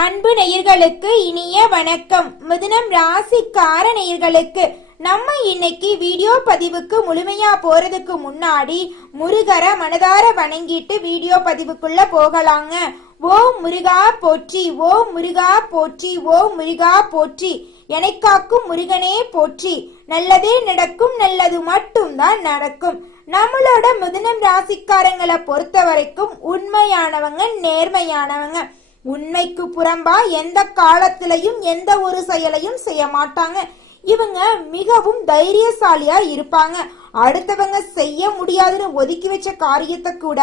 அன்பு நேயர்களுக்கு இனிய வணக்கம். மிதுனம் ராசிக்கார நேயர்களுக்கு நம்ம இன்னைக்கு வீடியோ பதிவுக்கு முழுமையா போறதுக்கு முன்னாடி முருகரை மனதார வணங்கிட்டு வீடியோ பதிவுக்குள்ள போகலாங்க. ஓ முருகா போற்றி, ஓ முருகா போற்றி, ஓ முருகா போற்றி, எனக்காக்கும் முருகனே போற்றி. நல்லதே நடக்கும், நல்லது மட்டும்தான் நடக்கும். நம்மளோட மிதுனம் ராசிக்காரங்களை பொறுத்த வரைக்கும் உண்மையானவங்க, நேர்மையானவங்க. உண்மைக்கு புறம்பா எந்த காலத்திலையும் எந்த ஒரு செயலையும் செய்ய மாட்டாங்க. இவங்க மிகவும் தைரியசாலியா இருப்பாங்க. அடுத்தவங்க செய்ய முடியாதுன்னு ஒதுக்கி வச்ச காரியத்தை கூட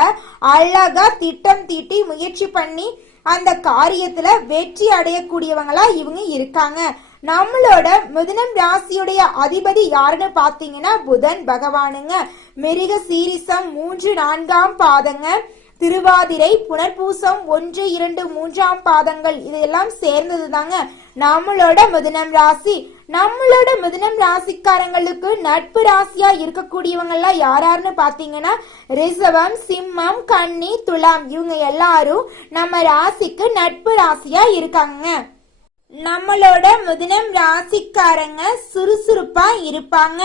அழகா திட்டம் தீட்டி முயற்சி பண்ணி அந்த காரியத்துல வெற்றி அடையக்கூடியவங்களா இவங்க இருக்காங்க. நம்மளோட மிதுனம் ராசியுடைய அதிபதி யாருன்னு பாத்தீங்கன்னா புதன் பகவானுங்க. மிருக சீரிசம் 3, 4ஆம் பாதங்க, திருவாதிரை, புனர்பூசம் 1, 2, 3ஆம் பாதங்கள் இதெல்லாம் சேர்ந்தது தாங்க நம்மளோட மிதுனம் ராசி. நம்மளோட மிதுனம் ராசிக்காரங்களுக்கு நட்பு ராசியா இருக்கக்கூடியவங்க எல்லாம் யாராருன்னு பாத்தீங்கன்னா ரிஷபம், சிம்மம், கன்னி, துலாம் இவங்க எல்லாரும் நம்ம ராசிக்கு நட்பு ராசியா இருக்காங்க. நம்மளோட மிதுனம் ராசிக்காரங்க சுறுசுறுப்பா இருப்பாங்க.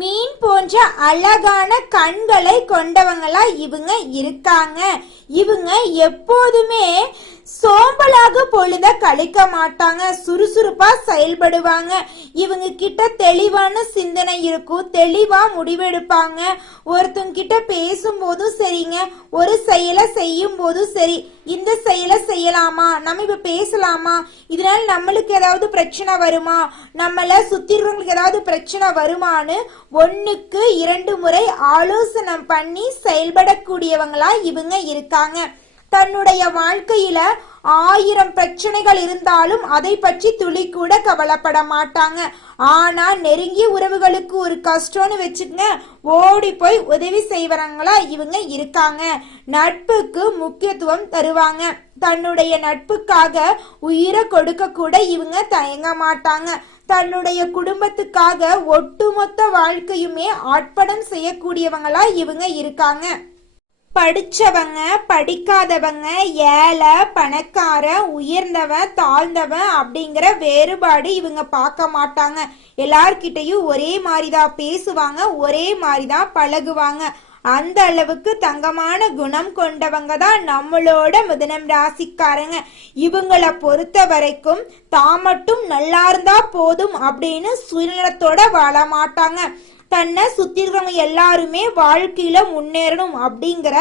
மீன் போன்ற அழகான கண்களை கொண்டவங்களா இவங்க இருக்காங்க. இவங்க எப்போதுமே சோம்பலாக பொழுத கழிக்க மாட்டாங்க, சுறுசுறுப்பா செயல்படுவாங்க. இவங்க கிட்ட தெளிவான சிந்தனை இருக்கும், தெளிவா முடிவெடுப்பாங்க. ஒருத்தங்க கிட்ட பேசும்போதும் சரிங்க, ஒரு செயலை செய்யும் போதும் சரி, இந்த செயலை செய்யலாமா, நம்ம இப்ப பேசலாமா, இதனால நம்மளுக்கு ஏதாவது பிரச்சனை வருமா, நம்மள சுத்திடுறவங்களுக்கு ஏதாவது பிரச்சனை வருமானு 1க்கு 2 முறை ஆலோசனை பண்ணி செயல்படக்கூடியவங்களா இவங்க இருக்காங்க. தன்னுடைய வாழ்க்கையில 1000 பிரச்சனைகள் இருந்தாலும் அதை பற்றி துளி கூட கவலைப்பட மாட்டாங்க. ஆனா நெருங்கிய உறவுகளுக்கு ஒரு கஷ்டம்னு வச்சுக்கங்க, ஓடி போய் உதவி செய்வங்களா இவங்க இருக்காங்க. நட்புக்கு முக்கியத்துவம் தருவாங்க. தன்னுடைய நட்புக்காக உயிரை கொடுக்க கூட இவங்க தயங்க மாட்டாங்க. தன்னுடைய குடும்பத்துக்காக ஒட்டுமொத்த வாழ்க்கையுமே அர்ப்பணம் செய்யக்கூடியவங்களா இவங்க இருக்காங்க. படிச்சவங்க, படிக்காதவங்க, ஏழை, பணக்கார, உயர்ந்தவன், தாழ்ந்தவன் அப்படிங்கிற வேறுபாடு இவங்க பார்க்க மாட்டாங்க. எல்லார்கிட்டையும் ஒரே மாதிரிதான் பேசுவாங்க, ஒரே மாதிரிதான் பழகுவாங்க. அந்த அளவுக்கு தங்கமான குணம் கொண்டவங்க தான் நம்மளோட மிதுனம் ராசிக்காரங்க. இவங்களை பொறுத்த வரைக்கும் தான் மட்டும் நல்லா இருந்தா போதும் அப்படின்னு சுயநலத்தோட வாழ மாட்டாங்க. தன்னை சுத்தி இருக்கிறவங்க எல்லாருமே வாழ்க்கையில முன்னேறணும் அப்படிங்கிற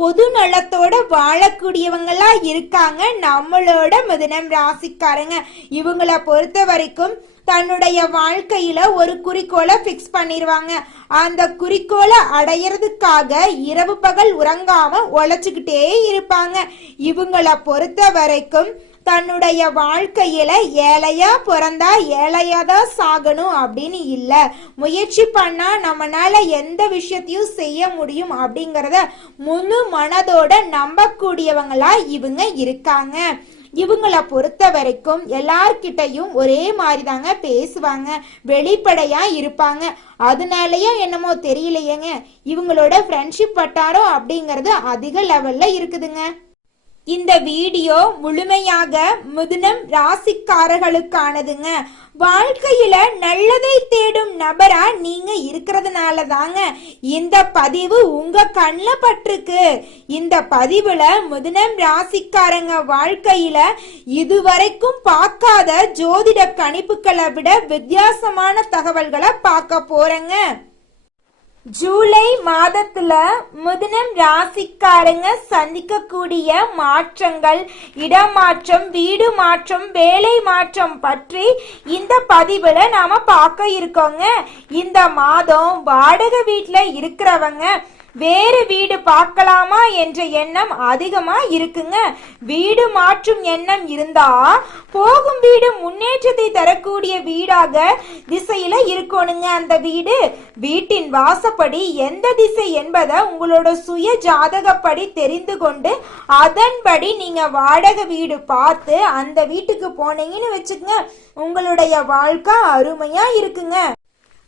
பொது நலத்தோட வாழக்கூடியவங்களா இருக்காங்க நம்மளோட மிதுனம் ராசிக்காரங்க. இவங்களை பொறுத்த வரைக்கும் தன்னுடைய வாழ்க்கையில ஒரு குறிக்கோளை பிக்ஸ் பண்ணிடுவாங்க. அந்த குறிக்கோளை அடையிறதுக்காக இரவு பகல் உறங்காம உழைச்சுக்கிட்டே இருப்பாங்க. இவங்களை பொறுத்த வரைக்கும் தன்னுடைய வாழ்க்கையில ஏழையா பிறந்தா ஏழையாதான் சாகணும் அப்படின்னு இல்ல, முயற்சி பண்ணா நம்மளால எந்த விஷயத்தையும் செய்ய முடியும் அப்படிங்கறத முழு மனதோட நம்பக்கூடியவங்களா இவங்க இருக்காங்க. இவங்களை பொறுத்த வரைக்கும் எல்லார்கிட்டையும் ஒரே மாதிரி தாங்க பேசுவாங்க, வெளிப்படையா இருப்பாங்க. அதனாலயே என்னமோ தெரியலையேங்க, இவங்களோட ஃப்ரெண்ட்ஷிப் வட்டாரம் அப்படிங்கறது அதிக லெவல்ல இருக்குதுங்க. இந்த வீடியோ முழுமையாக மிதுனம் ராசிக்காரர்களுக்கானதுங்க. வாழ்க்கையில நல்லதை தேடும் நபரா நீங்க இருக்கிறதுனால தாங்க இந்த பதிவு உங்க கண்ணில் பட்டிருக்கு. இந்த பதிவுல மிதுனம் ராசிக்காரங்க வாழ்க்கையில இதுவரைக்கும் பார்க்காத ஜோதிட கணிப்புகளை விட வித்தியாசமான தகவல்களை பார்க்க போறேங்க. ஜூலை மாதத்துல மிதுனம் ராசிக்காரங்க சந்திக்கக்கூடிய மாற்றங்கள், இடமாற்றம், வீடு மாற்றம், வேலை மாற்றம் பற்றி இந்த பதிவுல நாம பார்க்க இருக்கோங்க. இந்த மாதம் வாடகை வீட்டுல இருக்கிறவங்க வேறு வீடு பார்க்கலாமா என்ற எண்ணம் அதிகமா இருக்குங்க. வீடு மாற்றும் எண்ணம் இருந்தா போகும் வீடு முன்னேற்றத்தை தரக்கூடிய வீடாக திசையில இருக்கணுங்க. அந்த வீடு வீட்டின் வாசப்படி எந்த திசை என்பதை உங்களோட சுய ஜாதகப்படி தெரிந்து கொண்டு அதன்படி நீங்க வாடகை வீடு பார்த்து அந்த வீட்டுக்கு போனீங்கன்னு வச்சுக்கங்க, உங்களுடைய வாழ்க்கை அருமையா இருக்குங்க.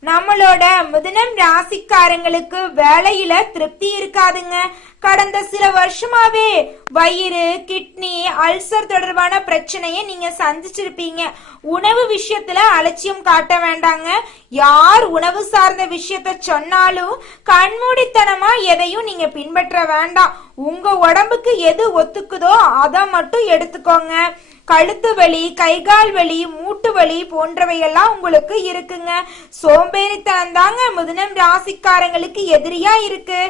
நம்மளோட மிதுனம் ராசிக்காரங்களுக்கு வேலையில திருப்தி இருக்காதுங்க. கடந்த சில வருஷமாவே வயிறு, கிட்னி, அல்சர் தொடர்பான பிரச்சனையை நீங்க சந்திச்சிருப்பீங்க. உணவு விஷயத்துல அலட்சியம் காட்ட வேண்டாங்க. யார் உணவு சார்ந்த விஷயத்த சொன்னாலும் கண்மூடித்தனமா எதையும் நீங்க பின்பற்ற வேண்டாம். உங்க உடம்புக்கு எது ஒத்துக்குதோ அதை மட்டும் எடுத்துக்கோங்க. கழுத்து வலி, கைகால் வலி, மூட்டு வலி போன்றவையெல்லாம் உங்களுக்கு இருக்குங்க. சோம்பேறித்தனம் தாங்க மிதுனம் ராசிக்காரங்களுக்கு எதிரியா இருக்கு.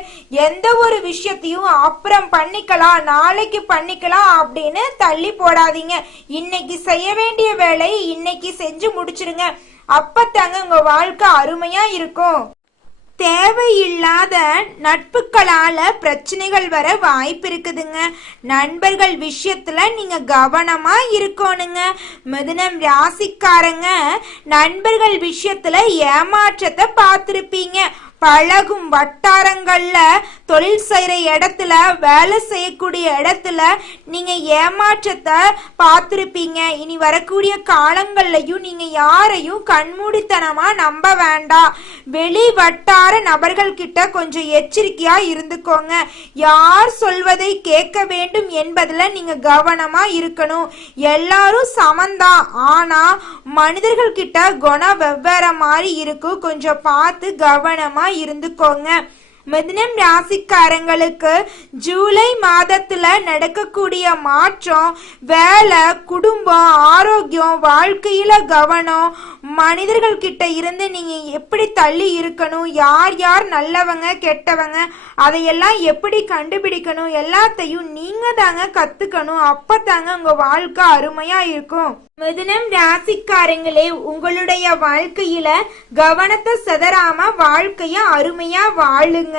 எந்த ஒரு விஷயத்தையும் அப்புறம் பண்ணிக்கலாம், நாளைக்கு பண்ணிக்கலாம் அப்படின்னு தள்ளி போடாதீங்க. இன்னைக்கு செய்ய வேண்டிய வேலையை இன்னைக்கு செஞ்சு முடிச்சிருங்க. அப்பத்தாங்க உங்க வாழ்க்கை அருமையா இருக்கும். தேவையில்லாத நட்புகளால பிரச்சனைகள் வர வாய்ப்பு இருக்குதுங்க. நண்பர்கள் விஷயத்துல நீங்க கவனமா இருக்கணுங்க. மிதுனம் ராசிக்காரங்க நண்பர்கள் விஷயத்துல ஏமாற்றத்தை பார்த்திருப்பீங்க. பழகும் வட்டாரங்கள்ல, தொழில் செய்யற இடத்துல, வேலை செய்யக்கூடிய இடத்துல நீங்க ஏமாற்றத்தை பார்த்திருப்பீங்க. இனி வரக்கூடிய காலங்கள்லயும் நீங்க யாரையும் கண்மூடித்தனமா நம்ப வேண்டாம். வெளி வட்டார நபர்கள் கிட்ட கொஞ்சம் எச்சரிக்கையா இருந்துக்கோங்க. யார் சொல்வதை கேட்க வேண்டும் என்பதுல நீங்க கவனமா இருக்கணும். எல்லாரும் சமந்தான், ஆனா மனிதர்கள் கிட்ட குணம் வெவ்வேற மாதிரி இருக்கும். கொஞ்சம் பார்த்து கவனமா இருந்துக்கோங்க. மிதுனம் ராசிக்காரங்களுக்கு ஜூலை மாதத்துல நடக்கக்கூடிய மாற்றம், வேலை, குடும்பம், ஆரோக்கியம், வாழ்க்கையில கவனம், மனிதர்கள் கிட்ட இருந்து நீங்க எப்படி தள்ளி இருக்கணும், யார் யார் நல்லவங்க கெட்டவங்க அதையெல்லாம் எப்படி கண்டுபிடிக்கணும், எல்லாத்தையும் நீங்க தாங்க கத்துக்கணும். அப்பதாங்க உங்க வாழ்க்கை அருமையா இருக்கும். மிதுனம் ராசிக்காரங்களே, உங்களுடைய வாழ்க்கையில கவனத்தை சிதறாம வாழ்க்கைய அருமையா வாழுங்க.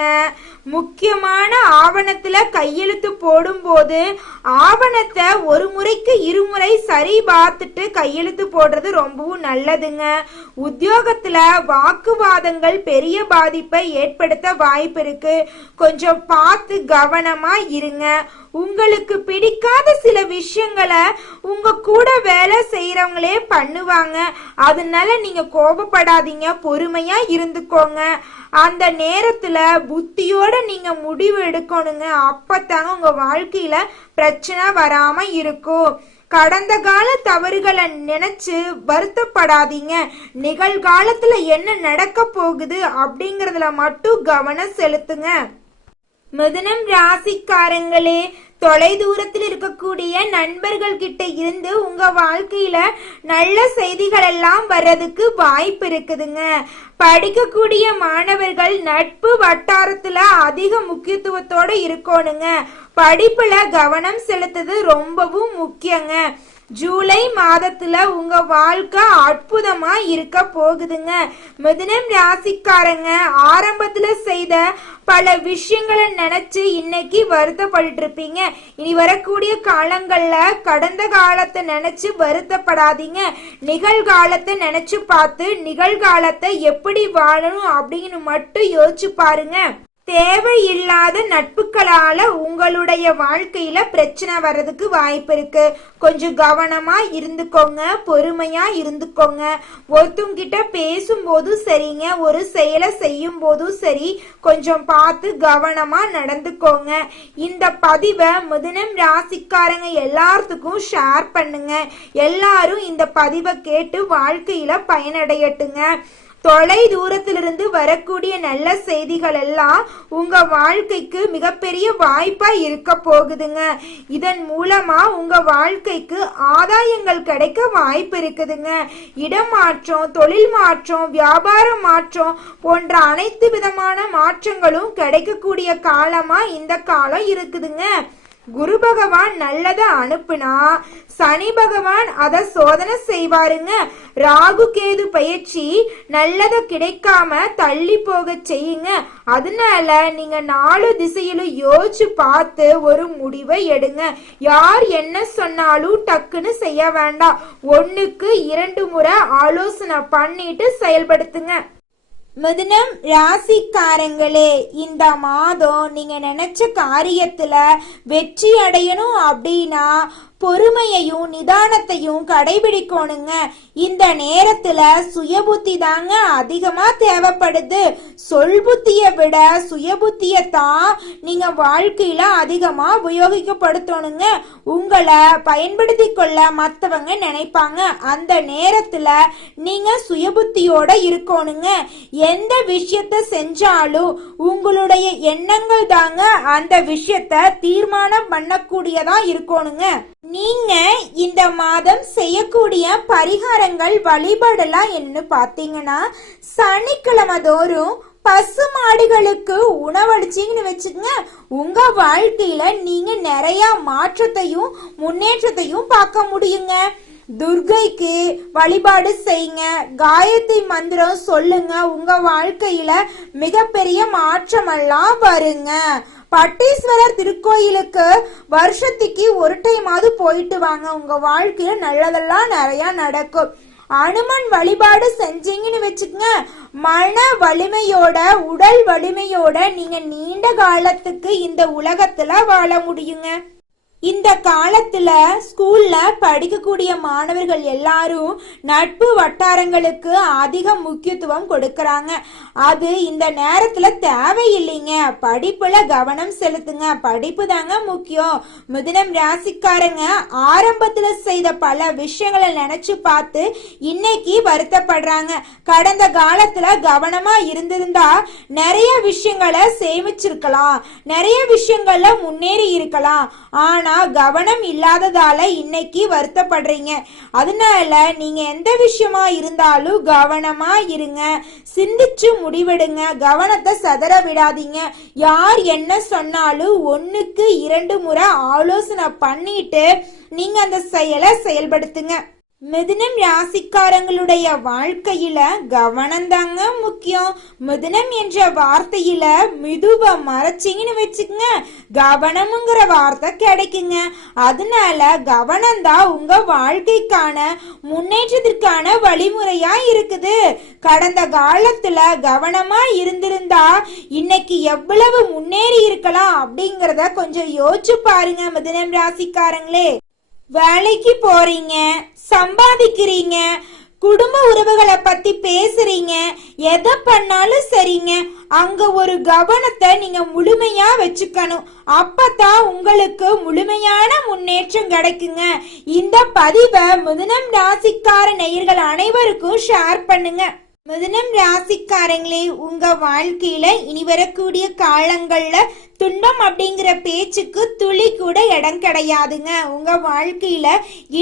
முக்கியமான ஆவணத்துல கையெழுத்து போடும்போது ஆவணத்தை ஒரு முறைக்கு இருமுறை சரி பார்த்துட்டு கையெழுத்து போடுறது ரொம்பவும் நல்லதுங்க. உத்தியோகத்துல வாக்குவாதங்கள் பெரிய பாதிப்பை ஏற்படுத்த வாய்ப்பு இருக்கு. கொஞ்சம் பார்த்து கவனமா இருங்க. உங்களுக்கு பிடிக்காத சில விஷயங்களை உங்க கூட வேலை செய்யறவங்களே பண்ணுவாங்க. அதனால நீங்க கோபப்படாதீங்க, பொறுமையா இருந்துக்கோங்க. அந்த நேரத்துல புத்தியோட நீங்க முடிவு எடுக்கணுங்க. அப்பத்தாங்க உங்க வாழ்க்கையில பிரச்சனை வராம இருக்கும். கடந்த கால தவறுகளை நினைச்சு வருத்தப்படாதீங்க. நிகழ்காலத்துல என்ன நடக்க போகுது அப்படிங்கறதுல மட்டும் கவனம் செலுத்துங்க. மிதுனம் ராசிக்காரங்களே, தொலை தூரத்தில் இருக்கக்கூடிய நண்பர்கள் கிட்ட இருந்து உங்க வாழ்க்கையில நல்ல செய்திகள் எல்லாம் வர்றதுக்கு வாய்ப்பு இருக்குதுங்க. படிக்கக்கூடிய மாணவர்கள் நட்பு வட்டாரத்துல அதிக முக்கியத்துவத்தோட இருக்கணுங்க. படிப்புல கவனம் செலுத்துறது ரொம்பவும் முக்கியங்க. ஜூலை மாதத்துல உங்க வாழ்க்கை அற்புதமா இருக்க போகுதுங்க. மிதுனம் ராசிக்காரங்க ஆரம்பத்துல செய்த பல விஷயங்களை நினைச்சு இன்னைக்கு வருத்தப்பட்டு இருப்பீங்க. இனி வரக்கூடிய காலங்கள்ல கடந்த காலத்தை நினைச்சு வருத்தப்படாதீங்க. நிகழ்காலத்தை நினைச்சு பார்த்து நிகழ்காலத்தை எப்படி வாழணும் அப்படின்னு மட்டும் யோசிச்சு பாருங்க. தேவையில்லாத நட்புகளால உங்களுடைய வாழ்க்கையில பிரச்சனை வர்றதுக்கு வாய்ப்பு இருக்கு. கொஞ்சம் கவனமா இருந்துக்கோங்க, பொறுமையா இருந்துக்கோங்க. ஒருத்தவங்கிட்ட பேசும்போது சரிங்க, ஒரு செயலை செய்யும் போதும் சரி, கொஞ்சம் பார்த்து கவனமா நடந்துக்கோங்க. இந்த பதிவை மிதுனம் ராசிக்காரங்க எல்லாத்துக்கும் ஷேர் பண்ணுங்க. எல்லாரும் இந்த பதிவை கேட்டு வாழ்க்கையில பயனடையட்டுங்க. தொலை தூரத்திலிருந்து வரக்கூடிய நல்ல செய்திகள் எல்லாம் உங்க வாழ்க்கைக்கு மிகப்பெரிய வாய்ப்பா இருக்க போகுதுங்க. இதன் மூலமா உங்க வாழ்க்கைக்கு ஆதாயங்கள் கிடைக்க வாய்ப்பு இருக்குதுங்க. இடமாற்றம், தொழில் மாற்றம், வியாபார மாற்றம் போன்ற அனைத்து விதமான மாற்றங்களும் கிடைக்கக்கூடிய காலமா இந்த காலம் இருக்குதுங்க. குரு பகவான் நல்லத அனுப்புனா சனி பகவான் அத சோதனை செய்வாருங்க. ராகு கேது பயிற்சி நல்லத கிடைக்காம தள்ளி போக செய்யுங்க. அதனால நீங்க 4 திசையிலும் யோசிச்சு பார்த்து ஒரு முடிவை எடுங்க. யார் என்ன சொன்னாலும் டக்குன்னு செய்ய வேண்டாம். 1க்கு 2 முறை ஆலோசனை பண்ணிட்டு செயல்படுத்துங்க. மிதுனம் ராசிக்காரங்களே, இந்த மாதம் நீங்க நினைச்ச காரியத்துல வெற்றி அடையணும் அப்படின்னா பொறுமையையும் நிதானத்தையும் கடைபிடிக்கணுங்க. இந்த நேரத்துல சுயபுத்தி தாங்க அதிகமா தேவைப்படுது. சொல் புத்திய விட சுயபுத்திய தான் நீங்க வாழ்க்கையில அதிகமா உபயோகிக்கப்படுத்தணுங்க. உங்களை பயன்படுத்தி கொள்ள மத்தவங்க நினைப்பாங்க. அந்த நேரத்துல நீங்க சுயபுத்தியோட இருக்கணுங்க. எந்த விஷயத்த செஞ்சாலும் உங்களுடைய எண்ணங்கள் தாங்க அந்த விஷயத்த தீர்மானம் பண்ணக்கூடியதா இருக்கணுங்க. நீங்க இந்த மாதம் செய்யக்கூடிய பரிகாரங்கள் வழிபாடெல்லாம் என்ன பாத்தீங்கன்னா, சனிக்கிழமை தோறும் பசு மாடுகளுக்கு உணவளிச்சிங்கன்னு வச்சுக்கங்க, உங்க வாழ்க்கையில நீங்க நிறைய மாற்றத்தையும் முன்னேற்றத்தையும் பார்க்க முடியுங்க. துர்கைக்கு வழிபாடு செய்யுங்க, காயத்ரி மந்திரம் சொல்லுங்க, உங்க வாழ்க்கையில மிகப்பெரிய மாற்றமெல்லாம் வருங்க. பட்டீஸ்வரர் திருக்கோயிலுக்கு வருஷத்துக்கு ஒரு டைமாவது போயிட்டு வாங்க, உங்க வாழ்க்கையில நல்லதெல்லாம் நிறைய நடக்கும். அனுமன் வழிபாடு செஞ்சீங்கன்னு வச்சுக்கங்க, மன வலிமையோட உடல் வலிமையோட நீங்க நீண்ட காலத்துக்கு இந்த உலகத்துல வாழ முடியுங்க. இந்த காலத்துல ஸ்கூல்ல படிக்கக்கூடிய மாணவர்கள் எல்லாரும் நட்பு வட்டாரங்களுக்கு அதிக முக்கியத்துவம் கொடுக்கறாங்க. அது இந்த நேரத்துல தேவையில்லைங்க. படிப்புல கவனம் செலுத்துங்க, படிப்பு தாங்க முக்கியம். மிதுனம் ராசிக்காரங்க ஆரம்பத்துல செய்த பல விஷயங்களை நினைச்சு பார்த்து இன்னைக்கு வருத்தப்படுறாங்க. கடந்த காலத்துல கவனமா இருந்திருந்தா நிறைய விஷயங்களை சேமிச்சிருக்கலாம், நிறைய விஷயங்கள்ல முன்னேறி இருக்கலாம். ஆனா கவனம் இல்லாததால இன்னைக்கு வருத்தப்படுறீங்க. அதனால நீங்க எந்த விஷயமா இருந்தாலும் கவனமா இருங்க, சிந்திச்சு முடிவெடுங்க, கவனத்தை சதற விடாதீங்க. யார் என்ன சொன்னாலும் 1க்கு 2 முறை ஆலோசனை பண்ணிட்டு நீங்க அந்த செயலை செயல்படுத்துங்க. மிதுனம் ராசிக்காரங்களுடைய வாழ்க்கையில கவனம் தாங்க முக்கியம். மிதுனம் என்ற வார்த்தையில மிதுவ மறைச்சிங்கன்னு வச்சுக்கங்க, கவனம்ங்கிற வார்த்தை கிடைக்குங்க. அதனால கவனம் தான் உங்க வாழ்க்கைக்கான முன்னேற்றத்திற்கான வழிமுறையா இருக்குது. கடந்த காலத்துல கவனமா இருந்திருந்தா இன்னைக்கு எவ்வளவு முன்னேறி இருக்கலாம் அப்படிங்கறத கொஞ்சம் யோசிச்சு பாருங்க. மிதுனம் ராசிக்காரங்களே, வேலைக்கு போறீங்க, சம்பாதிக்கிறீங்க, குடும்ப உறவுகளை பத்தி பேசுறீங்க, எதை பண்ணாலும் சரிங்க, அங்க ஒரு கவனத்தை நீங்க முழுமையா வச்சுக்கணும். அப்பதான் உங்களுக்கு முழுமையான முன்னேற்றம் கிடைக்குங்க. இந்த பதிவை மிதுனம் ராசிக்கார நேயர்கள் அனைவருக்கும் ஷேர் பண்ணுங்க. மிதுனம் ராசிக்காரங்களே, உங்க வாழ்க்கையில இனி வரக்கூடிய காலங்கள்ல துன்பம் அப்படிங்கிற பேச்சுக்கு துளி கூட இடம் கிடையாதுங்க. உங்க வாழ்க்கையில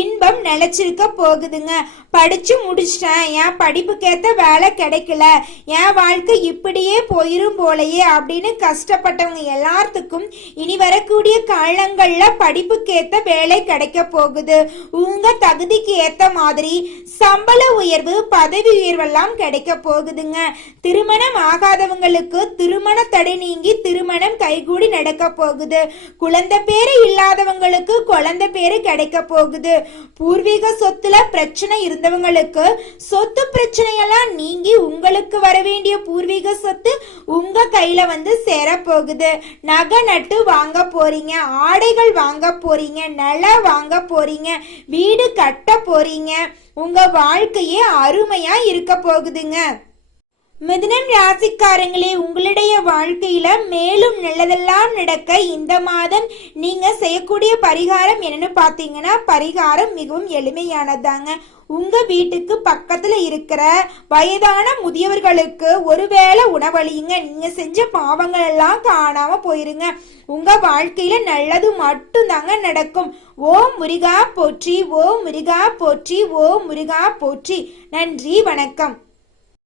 இன்பம் நிலைச்சிருக்க போகுதுங்க. படிச்சு முடிச்சிட்டேன், என் படிப்புக்கேத்த வேலை கிடைக்கல, என் வாழ்க்கை இப்படியே போயிரும் போலையே அப்படின்னு கஷ்டப்பட்டவங்க எல்லாத்துக்கும் இனி வரக்கூடிய காலங்கள்ல படிப்புக்கேத்த வேலை கிடைக்க போகுது. உங்க தகுதிக்கு ஏத்த மாதிரி சம்பள உயர்வு, பதவி உயர்வெல்லாம் கிடைக்க போகுதுங்க. திருமணம் ஆகாதவங்களுக்கு திருமண தடை நீங்கி திருமணம் கைகூடி நடக்க போகுது. குழந்தை பேரு இல்லாதவங்களுக்கு குழந்தை பேரு கிடைக்க போகுது. பூர்வீக சொத்துல பிரச்சனை இருந்தவங்களுக்கு சொத்து பிரச்சனையெல்லாம் நீங்கி உங்களுக்கு வர வேண்டிய பூர்வீக சொத்து உங்க கையில வந்து சேர போகுது. நகை நட்டு வாங்க போறீங்க, ஆடைகள் வாங்க போறீங்க, நிலம் வாங்க போறீங்க, வீடு கட்ட போறீங்க. உங்க வாழ்க்கையே அருமையா இருக்க போகுதுங்க. மிதுனம் ராசிக்காரங்களே, உங்களுடைய வாழ்க்கையில மேலும் நல்லதெல்லாம் நடக்க இந்த மாதம் நீங்க செய்யக்கூடிய பரிகாரம் என்னன்னு பாத்தீங்கன்னா, பரிகாரம் மிகவும் எளிமையானதாங்க. உங்க வீட்டுக்கு பக்கத்துல இருக்கிற வயதான முதியவர்களுக்கு ஒருவேளை உணவளியுங்க. நீங்க செஞ்ச பாவங்கள் எல்லாம் காணாம போயிருங்க. உங்க வாழ்க்கையில நல்லது மட்டும் தாங்க நடக்கும். ஓம் முருகா போற்றி, ஓம் முருகா போற்றி, ஓம் முருகா போற்றி. நன்றி, வணக்கம்.